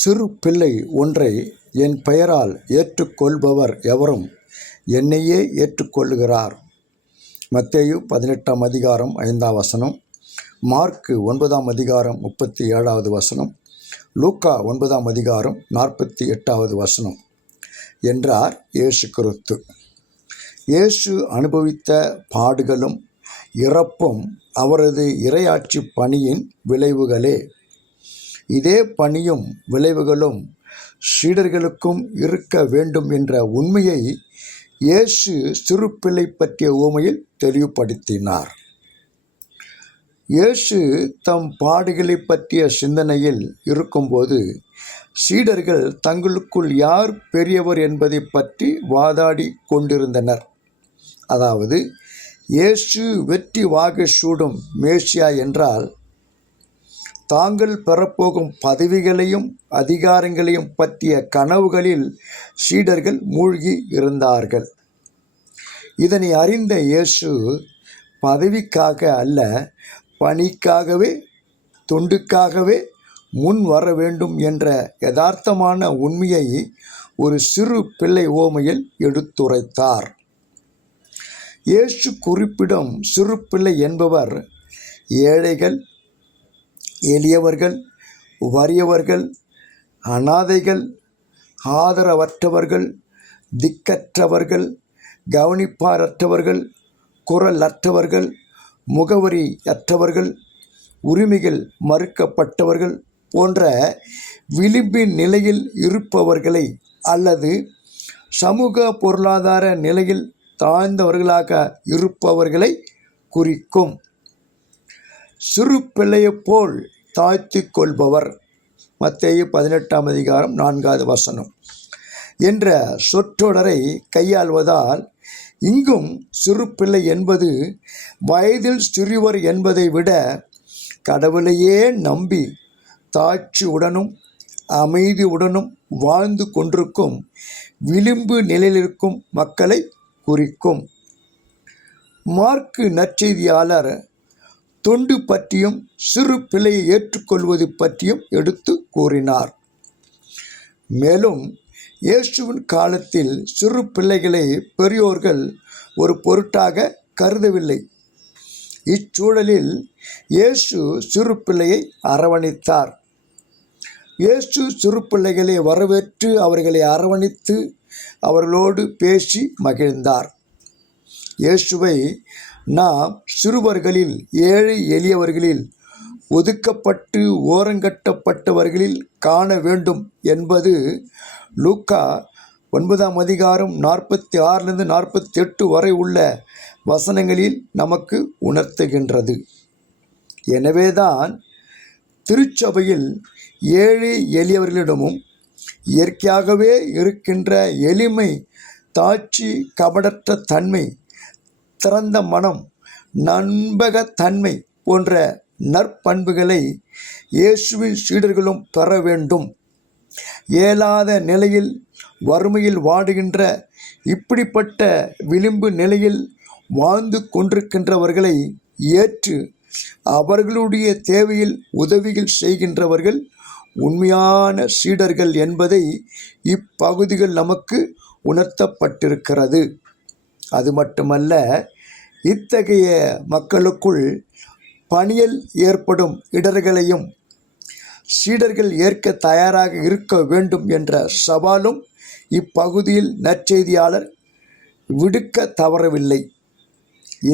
சிறு பிள்ளை ஒன்றை என் பெயரால் ஏற்றுக்கொள்பவர் எவரும் என்னையே ஏற்றுக்கொள்ளுகிறார். மத்தேயு 18ஆம் அதிகாரம் 5ஆம் வசனம், மார்க்கு 9ஆம் அதிகாரம் 37வது வசனம், லூக்கா 9ஆம் அதிகாரம் 48வது வசனம் என்றார் இயேசு கிறிஸ்து. இயேசு அனுபவித்த பாடுகளும் இறப்பும் அவரது இறையாட்சி பணியின் விளைவுகளே. இதே பணியும் விளைவுகளும் சீடர்களுக்கும் இருக்க வேண்டும் என்ற உண்மையை இயேசு சிறு பிள்ளை பற்றிய உவமையில் தெளிவுபடுத்தினார். இயேசு தம் பாடுகளை பற்றிய சிந்தனையில் இருக்கும்போது சீடர்கள் தங்களுக்குள் யார் பெரியவர் என்பதை பற்றி வாதாடி கொண்டிருந்தனர். அதாவது, இயேசு வெற்றி வாகை சூடும் மேசியா என்றால் தாங்கள் பெறப்போகும் பதவிகளையும் அதிகாரங்களையும் பற்றிய கனவுகளில் சீடர்கள் மூழ்கி இருந்தார்கள். இதனை அறிந்த இயேசு பதவிக்காக அல்ல, பணிக்காகவே, தொண்டுக்காகவே முன் வர வேண்டும் என்ற யதார்த்தமான உண்மையை ஒரு சிறு பிள்ளை உவமையில் எடுத்துரைத்தார். இயேசு குறிப்பிடும் சிறு பிள்ளை என்பவர் ஏழைகள், எளியவர்கள், வறியவர்கள், அனாதைகள், ஆதரவற்றவர்கள், திக்கற்றவர்கள், கவனிப்பாரற்றவர்கள், குரலற்றவர்கள், முகவரி அற்றவர்கள், உரிமைகள் மறுக்கப்பட்டவர்கள் போன்ற விளிம்பின் நிலையில் இருப்பவர்களை அல்லது சமூக பொருளாதார நிலையில் தாழ்ந்தவர்களாக இருப்பவர்களை குறிக்கும். சிறு பிள்ளையைப் போல் தாழ்த்தி கொள்பவர், மத்தேயு 18ஆம் அதிகாரம் 4வது வசனம் என்ற சொற்றொடரை கையாள்வதால் இங்கும் சிறு பிள்ளை என்பது வயதில் சிறுவர் என்பதை விட கடவுளையே நம்பி தாட்சியுடனும் அமைதியுடனும் வாழ்ந்து கொண்டிருக்கும் விளிம்பு நிலையிலிருக்கும் மக்களை குறிக்கும். மார்க்கு நற்செய்தியாளர் தொண்டு பற்றியும் சிறு பிள்ளையை ஏற்றுக்கொள்வது பற்றியும் எடுத்து கூறினார். மேலும் இயேசுவின் காலத்தில் சிறு பிள்ளைகளை பெரியோர்கள் ஒரு பொருட்டாக கருதவில்லை. இச்சூழலில் இயேசு சிறு பிள்ளையை அரவணைத்தார். இயேசு சிறு பிள்ளைகளை வரவேற்று அவர்களை அரவணைத்து அவர்களோடு பேசி மகிழ்ந்தார். இயேசுவை நாம் சிறுவர்களில், ஏழை எளியவர்களில், ஒதுக்கப்பட்டு ஓரங்கட்டப்பட்டவர்களில் காண வேண்டும் என்பது லூக்கா 9ஆம் அதிகாரம் 46லிருந்து 48 வரை உள்ள வசனங்களில் நமக்கு உணர்த்துகின்றது. எனவேதான் திருச்சபையில் ஏழை எளியவர்களிடமும் இயற்கையாகவே இருக்கின்ற எளிமை, தாட்சி, கபடற்ற தன்மை, திறந்த மனம், நம்பகத்தன்மை போன்ற நற்பண்புகளை இயேசுவின் சீடர்களும் பெற வேண்டும். இயலாத நிலையில் வறுமையில் வாடுகின்ற இப்படிப்பட்ட விளிம்பு நிலையில் வாழ்ந்து கொண்டிருக்கின்றவர்களை ஏற்று அவர்களுடைய தேவையில் உதவிகள் செய்கின்றவர்கள் உண்மையான சீடர்கள் என்பதை இப்பகுதிகள் நமக்கு உணர்த்தப்பட்டிருக்கிறது. அது மட்டுமல்ல, இத்தகைய மக்களுக்குள் பணியில் ஏற்படும் இடர்களையும் சீடர்கள் ஏற்க தயாராக இருக்க வேண்டும் என்ற சவாலும் இப்பகுதியில் நற்செய்தியாளர் விடுக்க தவறவில்லை.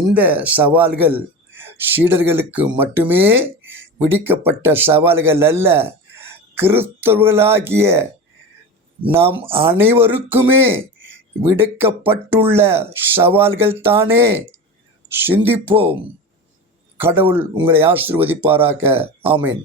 இந்த சவால்கள் சீடர்களுக்கு மட்டுமே விடுக்கப்பட்ட சவால்கள் அல்ல, கிறிஸ்தவர்களாகிய நாம் அனைவருக்குமே விடுக்கப்பட்டுள்ள சவால்கள் தானே. சிந்திப்போம். கடவுள் உங்களை ஆசீர்வதிப்பாராக. ஆமேன்.